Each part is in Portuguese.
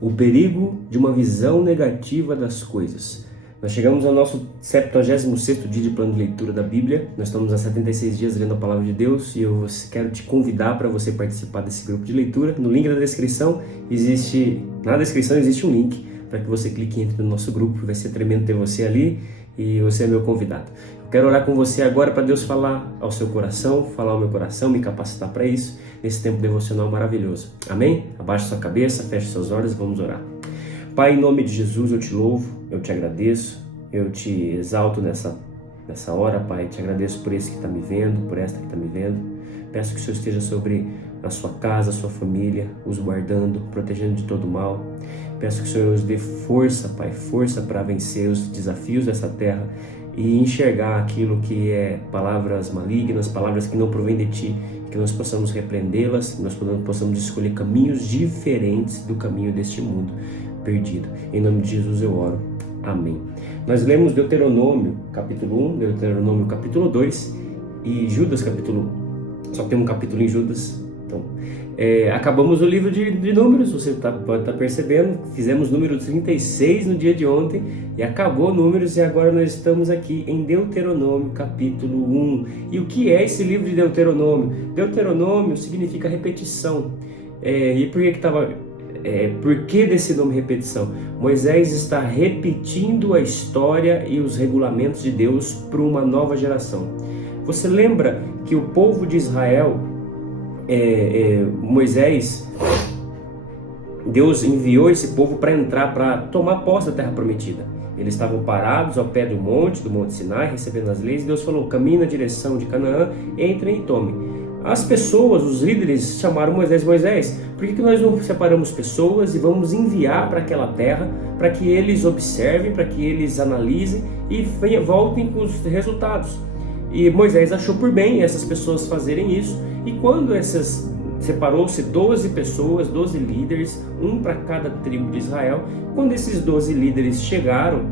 O perigo de uma visão negativa das coisas. Nós chegamos ao nosso 76º dia de plano de leitura da Bíblia. Nós estamos há 76 dias lendo a Palavra de Deus e eu quero te convidar para você participar desse grupo de leitura. No link da descrição na descrição existe um link para que você clique e entre no nosso grupo. Vai ser tremendo ter você ali e você é meu convidado. Eu quero orar com você agora para Deus falar ao seu coração, falar ao meu coração, me capacitar para isso, nesse tempo devocional maravilhoso. Amém? Abaixe sua cabeça, feche seus olhos e vamos orar. Pai, em nome de Jesus, eu te louvo, eu te agradeço, eu te exalto nessa hora, Pai. Te agradeço por esse que está me vendo, por esta que está me vendo. Peço que o Senhor esteja sobre a sua casa, a sua família, os guardando, protegendo de todo mal. Peço que o Senhor nos dê força, Pai, força para vencer os desafios dessa terra e enxergar aquilo que é palavras malignas, palavras que não provêm de Ti, que nós possamos repreendê-las, que nós possamos escolher caminhos diferentes do caminho deste mundo perdido. Em nome de Jesus eu oro. Amém. Nós lemos Deuteronômio capítulo 1, Deuteronômio capítulo 2 e Judas capítulo 1. Só tem um capítulo em Judas. Então, acabamos o livro de Números, você pode estar percebendo. Fizemos número 36 no dia de ontem e acabou Números e agora nós estamos aqui em Deuteronômio capítulo 1. E o que é esse livro de Deuteronômio? Deuteronômio significa repetição. E por que desse nome repetição? Moisés está repetindo a história e os regulamentos de Deus para uma nova geração. Você lembra que o povo de Israel, Deus enviou esse povo para tomar posse da terra prometida. Eles estavam parados ao pé do Monte Sinai, recebendo as leis. Deus falou: caminhe na direção de Canaã, entrem e tomem. As pessoas, os líderes, chamaram Moisés: por que nós não separamos pessoas e vamos enviar para aquela terra para que eles observem, para que eles analisem e voltem com os resultados? E Moisés achou por bem essas pessoas fazerem isso, e quando separou-se 12 pessoas, 12 líderes, um para cada tribo de Israel. Quando esses 12 líderes chegaram,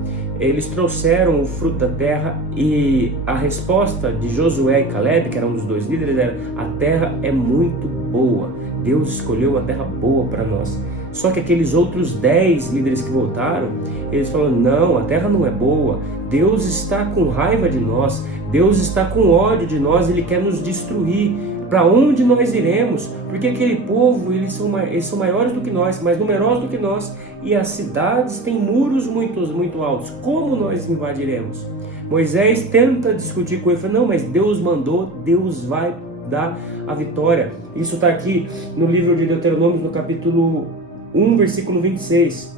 eles trouxeram o fruto da terra e a resposta de Josué e Caleb, que eram um dos dois líderes, era: a terra é muito boa, Deus escolheu uma terra boa para nós. Só que aqueles outros 10 líderes que voltaram, eles falaram: não, a terra não é boa, Deus está com raiva de nós, Deus está com ódio de nós, Ele quer nos destruir. Para onde nós iremos? Porque aquele povo, eles são maiores do que nós, mais numerosos do que nós, e as cidades têm muros muito altos. Como nós invadiremos? Moisés tenta discutir com ele, fala: não, mas Deus mandou, Deus vai dar a vitória. Isso está aqui no livro de Deuteronômio, no capítulo 1, versículo 26.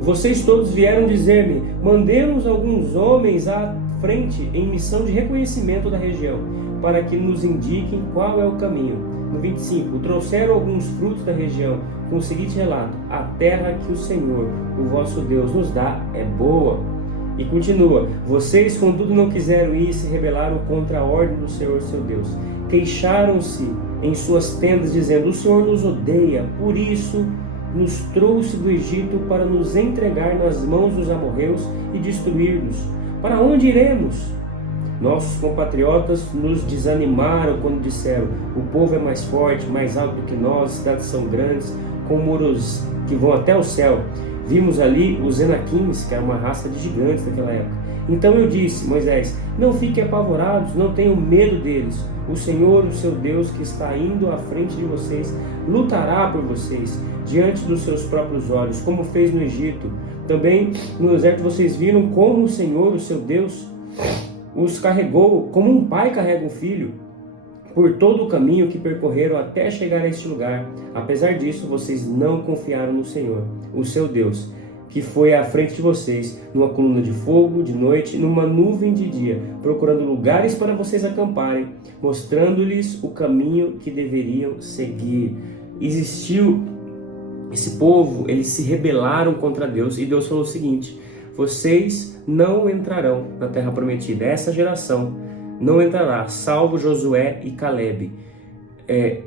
Vocês todos vieram dizer-me: mandemos alguns homens à frente em missão de reconhecimento da região, para que nos indiquem qual é o caminho. No 25, trouxeram alguns frutos da região, com o seguinte relato: a terra que o Senhor, o vosso Deus, nos dá é boa. E continua: vocês, contudo, não quiseram ir e se rebelaram contra a ordem do Senhor, seu Deus. Queixaram-se em suas tendas, dizendo: o Senhor nos odeia, por isso nos trouxe do Egito para nos entregar nas mãos dos amorreus e destruir-nos. Para onde iremos? Nossos compatriotas nos desanimaram quando disseram: o povo é mais forte, mais alto do que nós, as cidades são grandes, com muros que vão até o céu. Vimos ali os Enaquins, que era uma raça de gigantes daquela época. Então eu disse: Moisés, não fiquem apavorados, não tenham medo deles. O Senhor, o seu Deus, que está indo à frente de vocês, lutará por vocês, diante dos seus próprios olhos, como fez no Egito. Também no deserto vocês viram como o Senhor, o seu Deus, os carregou, como um pai carrega um filho, por todo o caminho que percorreram até chegar a este lugar. Apesar disso, vocês não confiaram no Senhor, o seu Deus, que foi à frente de vocês, numa coluna de fogo de noite, numa nuvem de dia, procurando lugares para vocês acamparem, mostrando-lhes o caminho que deveriam seguir. Existiu esse povo, eles se rebelaram contra Deus, e Deus falou o seguinte: vocês não entrarão na terra prometida. Essa geração não entrará, salvo Josué e Caleb.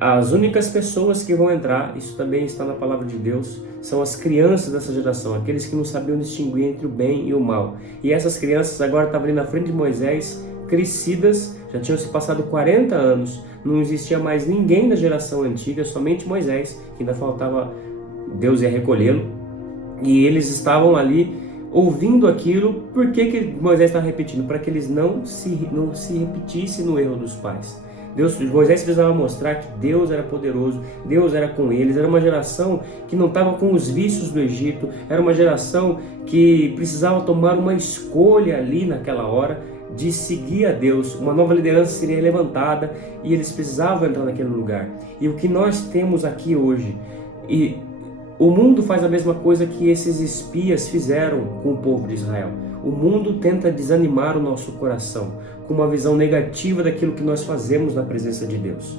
As únicas pessoas que vão entrar, isso também está na palavra de Deus, são as crianças dessa geração, aqueles que não sabiam distinguir entre o bem e o mal. E essas crianças agora estavam ali na frente de Moisés, crescidas, já tinham se passado 40 anos, não existia mais ninguém da geração antiga, somente Moisés, que ainda faltava, Deus ia recolhê-lo, e eles estavam ali ouvindo aquilo. Por que Moisés está repetindo? Para que eles não se repetissem no erro dos pais. Moisés precisava mostrar que Deus era poderoso, Deus era com eles. Era uma geração que não estava com os vícios do Egito, era uma geração que precisava tomar uma escolha ali naquela hora de seguir a Deus. Uma nova liderança seria levantada e eles precisavam entrar naquele lugar. E o que nós temos aqui hoje, e o mundo faz a mesma coisa que esses espias fizeram com o povo de Israel. O mundo tenta desanimar o nosso coração com uma visão negativa daquilo que nós fazemos na presença de Deus.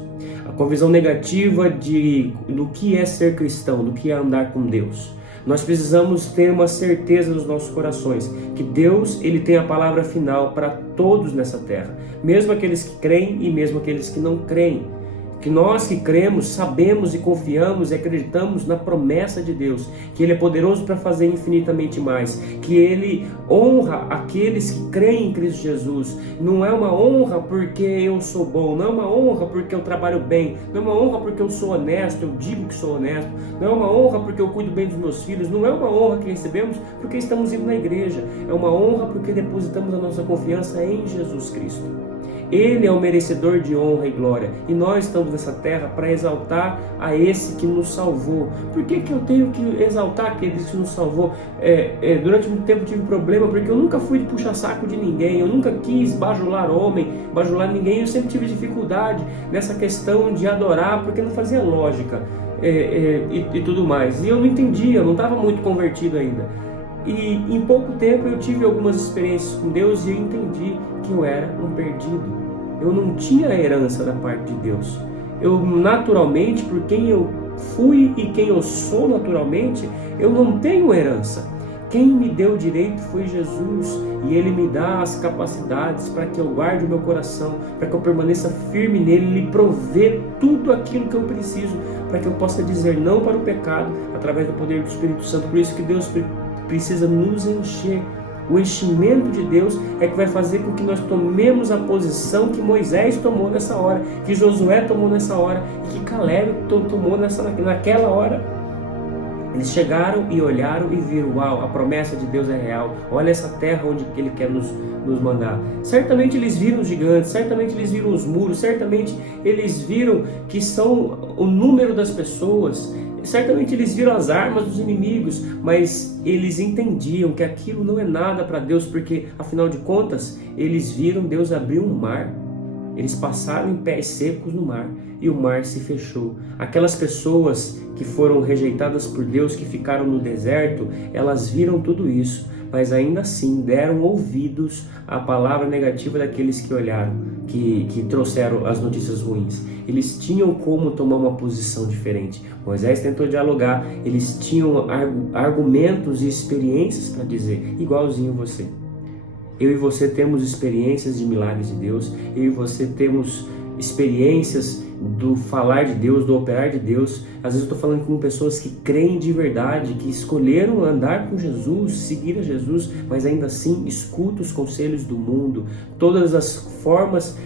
Com a visão negativa do que é ser cristão, do que é andar com Deus. Nós precisamos ter uma certeza nos nossos corações que Deus, Ele tem a palavra final para todos nessa terra, mesmo aqueles que creem e mesmo aqueles que não creem. Que nós que cremos, sabemos e confiamos e acreditamos na promessa de Deus, que Ele é poderoso para fazer infinitamente mais, que Ele honra aqueles que creem em Cristo Jesus. Não é uma honra porque eu sou bom, não é uma honra porque eu trabalho bem, não é uma honra porque eu sou honesto, eu digo que sou honesto, não é uma honra porque eu cuido bem dos meus filhos, não é uma honra que recebemos porque estamos indo na igreja, é uma honra porque depositamos a nossa confiança em Jesus Cristo. Ele é o merecedor de honra e glória, e nós estamos nessa terra para exaltar a esse que nos salvou. Por que eu tenho que exaltar aquele que nos salvou? Durante muito tempo eu tive problema, porque eu nunca fui de puxar saco de ninguém, eu nunca quis bajular homem, bajular ninguém, eu sempre tive dificuldade nessa questão de adorar, porque não fazia lógica e tudo mais. E eu não entendia, eu não estava muito convertido ainda. E em pouco tempo eu tive algumas experiências com Deus e eu entendi que eu era um perdido. Eu não tinha a herança da parte de Deus. Eu naturalmente, por quem eu fui e quem eu sou naturalmente, eu não tenho herança. Quem me deu direito foi Jesus, e Ele me dá as capacidades para que eu guarde o meu coração, para que eu permaneça firme nele. Ele provê tudo aquilo que eu preciso para que eu possa dizer não para o pecado através do poder do Espírito Santo. Por isso que Deus precisa nos encher. O enchimento de Deus é que vai fazer com que nós tomemos a posição que Moisés tomou nessa hora, que Josué tomou nessa hora, e que Caleb tomou naquela hora. Eles chegaram e olharam e viram: uau, a promessa de Deus é real, olha essa terra onde Ele quer nos mandar. Certamente eles viram os gigantes, certamente eles viram os muros, certamente eles viram que são o número das pessoas, certamente eles viram as armas dos inimigos, mas eles entendiam que aquilo não é nada para Deus, porque afinal de contas eles viram Deus abrir um mar. Eles passaram em pés secos no mar e o mar se fechou. Aquelas pessoas que foram rejeitadas por Deus, que ficaram no deserto, elas viram tudo isso, mas ainda assim deram ouvidos à palavra negativa daqueles que olharam, que trouxeram as notícias ruins. Eles tinham como tomar uma posição diferente. Moisés tentou dialogar, eles tinham argumentos e experiências para dizer, igualzinho você. Eu e você temos experiências de milagres de Deus, eu e você temos experiências do falar de Deus, do operar de Deus. Às vezes eu estou falando com pessoas que creem de verdade, que escolheram andar com Jesus, seguir a Jesus, mas ainda assim escutam os conselhos do mundo. Todas as formas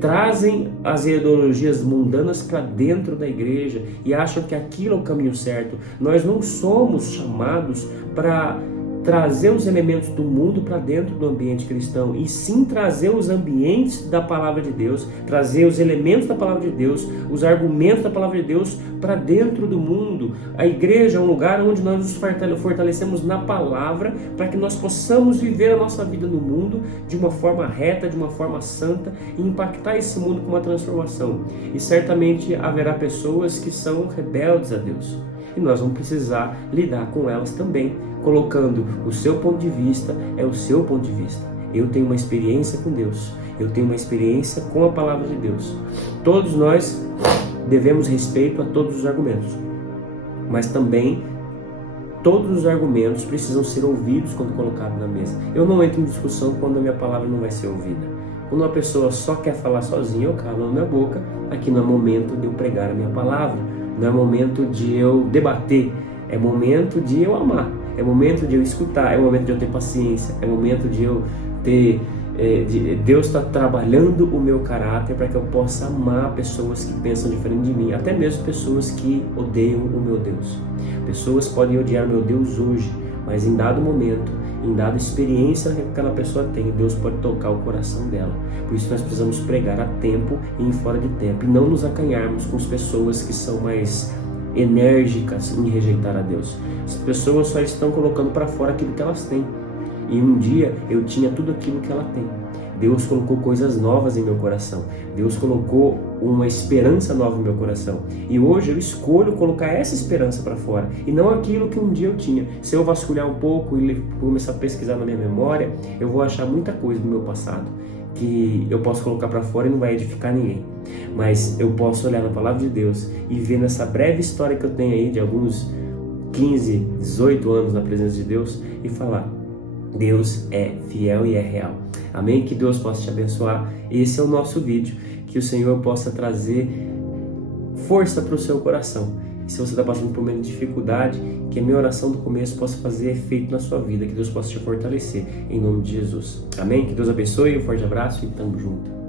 trazem as ideologias mundanas para dentro da igreja e acham que aquilo é o caminho certo. Nós não somos chamados para trazer os elementos do mundo para dentro do ambiente cristão, e sim trazer os ambientes da palavra de Deus, trazer os elementos da palavra de Deus, os argumentos da palavra de Deus para dentro do mundo. A igreja é um lugar onde nós nos fortalecemos na palavra para que nós possamos viver a nossa vida no mundo de uma forma reta, de uma forma santa, e impactar esse mundo com uma transformação. E certamente haverá pessoas que são rebeldes a Deus, e nós vamos precisar lidar com elas também, colocando o seu ponto de vista é o seu ponto de vista. Eu tenho uma experiência com Deus, eu tenho uma experiência com a palavra de Deus. Todos nós devemos respeito a todos os argumentos, mas também todos os argumentos precisam ser ouvidos quando colocados na mesa. Eu não entro em discussão quando a minha palavra não vai ser ouvida. Quando uma pessoa só quer falar sozinha, eu calo a minha boca. Aqui não é momento de eu pregar a minha palavra, não é momento de eu debater, é momento de eu amar. É momento de eu escutar, é momento de eu ter paciência, é momento de eu ter Deus está trabalhando o meu caráter para que eu possa amar pessoas que pensam diferente de mim, até mesmo pessoas que odeiam o meu Deus. Pessoas podem odiar meu Deus hoje, mas em dado momento, em dada experiência que aquela pessoa tem, Deus pode tocar o coração dela. Por isso nós precisamos pregar a tempo e em fora de tempo, e não nos acanharmos com as pessoas que são mais enérgicas em rejeitar a Deus. As pessoas só estão colocando para fora aquilo que elas têm. E um dia eu tinha tudo aquilo que ela tem. Deus colocou coisas novas em meu coração. Deus colocou uma esperança nova em meu coração. E hoje eu escolho colocar essa esperança para fora e não aquilo que um dia eu tinha. Se eu vasculhar um pouco e começar a pesquisar na minha memória, eu vou achar muita coisa do meu passado que eu posso colocar para fora e não vai edificar ninguém. Mas eu posso olhar na palavra de Deus e ver nessa breve história que eu tenho aí de alguns 15, 18 anos na presença de Deus e falar: Deus é fiel e é real. Amém? Que Deus possa te abençoar. Esse é o nosso vídeo. Que o Senhor possa trazer força para o seu coração. E se você está passando por uma dificuldade, que a minha oração do começo possa fazer efeito na sua vida. Que Deus possa te fortalecer. Em nome de Jesus. Amém? Que Deus abençoe. Um forte abraço e tamo junto.